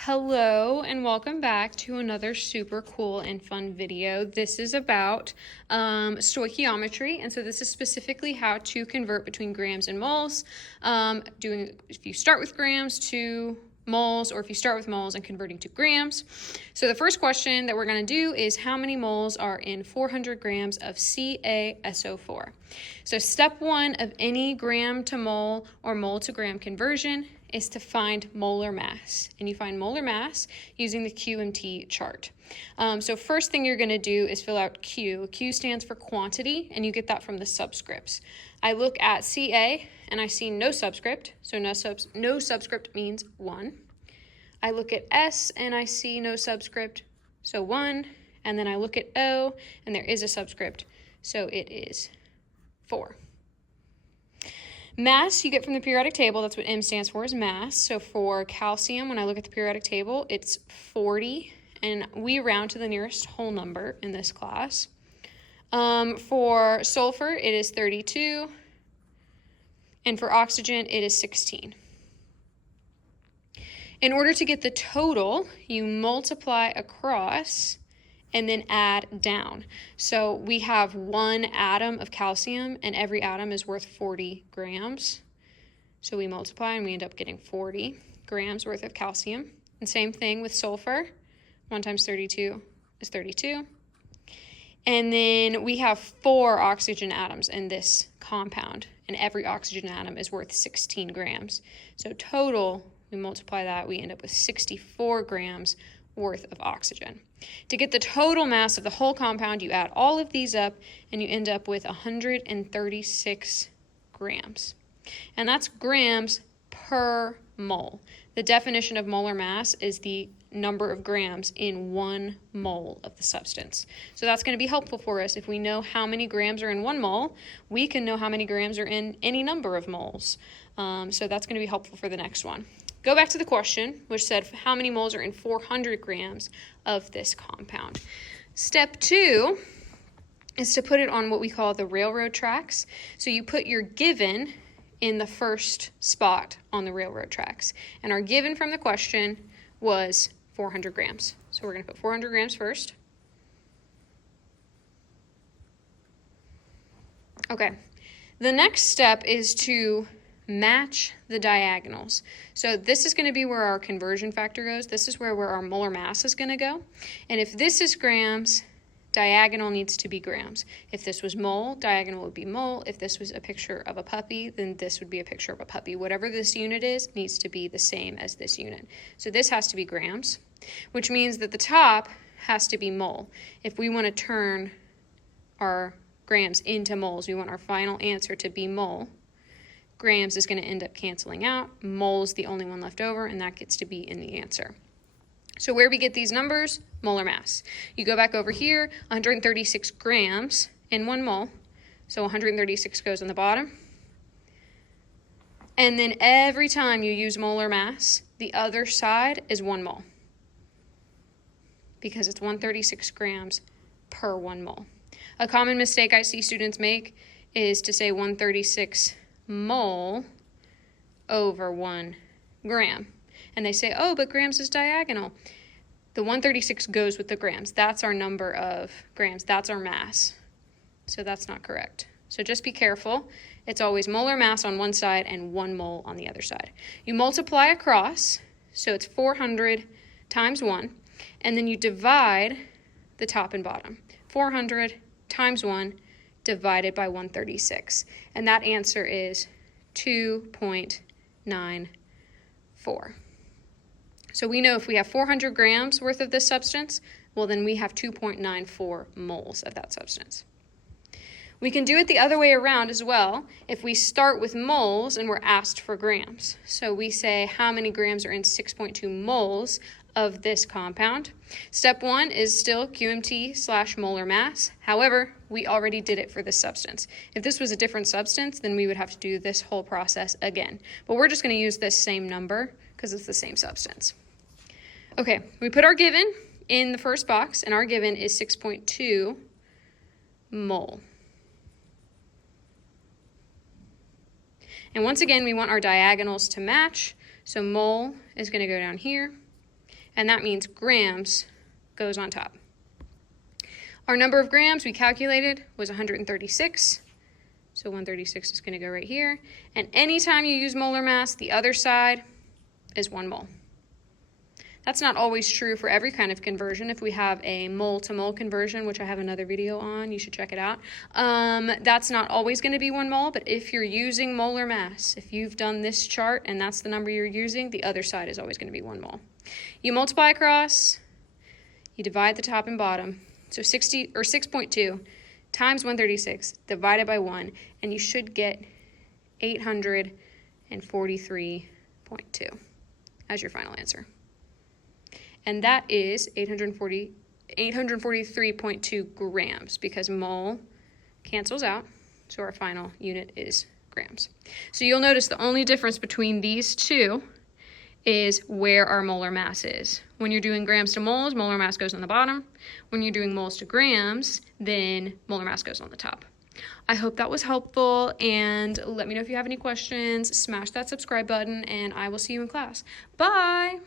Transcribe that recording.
Hello and welcome back to another super cool and fun video. This is about stoichiometry, and so this is specifically how to convert between grams and moles, if you start with grams to moles, or if you start with moles and converting to grams. So the first question that we're going to do is how many moles are in 400 grams of CaSO4. So step one of any gram to mole or mole to gram conversion is to find molar mass, and you find molar mass using the QMT chart. So first thing you're going to do is fill out Q. Q stands for quantity, and you get that from the subscripts. I look at Ca and I see no subscript, so no subscript means 1. I look at S and I see no subscript, so 1, and then I look at O and there is a subscript, so it is 4. Mass you get from the periodic table. That's what M stands for, is mass. So for calcium, when I look at the periodic table, it's 40, and we round to the nearest whole number in this class. For sulfur, it is 32, and for oxygen, it is 16. In order to get the total, you multiply across and then add down. So we have 1 atom of calcium, and every atom is worth 40 grams. So we multiply and we end up getting 40 grams worth of calcium. And same thing with sulfur. 1 times 32 is 32. And then we have 4 oxygen atoms in this compound, and every oxygen atom is worth 16 grams. So total, we multiply that, we end up with 64 grams worth of oxygen. To get the total mass of the whole compound, you add all of these up and you end up with 136 grams. And that's grams per mole. The definition of molar mass is the number of grams in 1 mole of the substance. So that's going to be helpful for us. If we know how many grams are in 1 mole, we can know how many grams are in any number of moles. So that's going to be helpful for the next one. Go back to the question, which said how many moles are in 400 grams of this compound. Step 2 is to put it on what we call the railroad tracks. So you put your given in the first spot on the railroad tracks. And our given from the question was 400 grams. So we're going to put 400 grams first. Okay. The next step is to match the diagonals. So this is going to be where our conversion factor goes. This is where our molar mass is going to go. And if this is grams, diagonal needs to be grams. If this was mole, diagonal would be mole. If this was a picture of a puppy, then this would be a picture of a puppy. Whatever this unit is needs to be the same as this unit. So this has to be grams, which means that the top has to be mole. If we want to turn our grams into moles, we want our final answer to be mole. Grams is going to end up canceling out. Mole's the only one left over, and that gets to be in the answer. So where we get these numbers? Molar mass. You go back over here, 136 grams in 1 mole. So 136 goes on the bottom. And then every time you use molar mass, the other side is 1 mole, because it's 136 grams per 1 mole. A common mistake I see students make is to say 136 mole over 1 gram. And they say, oh, but grams is diagonal. The 136 goes with the grams. That's our number of grams. That's our mass. So that's not correct. So just be careful. It's always molar mass on one side and 1 mole on the other side. You multiply across, so it's 400 times 1, and then you divide the top and bottom. 400 times 1 divided by 136. And that answer is 2.94. So we know if we have 400 grams worth of this substance, well, then we have 2.94 moles of that substance. We can do it the other way around as well if we start with moles and we're asked for grams. So we say how many grams are in 6.2 moles of this compound. Step 1 is still QMT/molar mass. However, we already did it for this substance. If this was a different substance, then we would have to do this whole process again. But we're just going to use this same number because it's the same substance. Okay, we put our given in the first box, and our given is 6.2 mole. And once again, we want our diagonals to match. So mole is going to go down here. and that means grams goes on top. Our number of grams we calculated was 136. So 136 is going to go right here. And anytime you use molar mass, the other side is 1 mole. That's not always true for every kind of conversion. If we have a mole to mole conversion, which I have another video on, you should check it out. That's not always going to be 1 mole, but if you're using molar mass, if you've done this chart and that's the number you're using, the other side is always going to be 1 mole. You multiply across, you divide the top and bottom. So 6.2 times 136 divided by 1, and you should get 843.2 as your final answer. And that is 843.2 grams, because mole cancels out, so our final unit is grams. So you'll notice the only difference between these two is where our molar mass is. When you're doing grams to moles, molar mass goes on the bottom. When you're doing moles to grams, then molar mass goes on the top. I hope that was helpful, and let me know if you have any questions. Smash that subscribe button, and I will see you in class. Bye!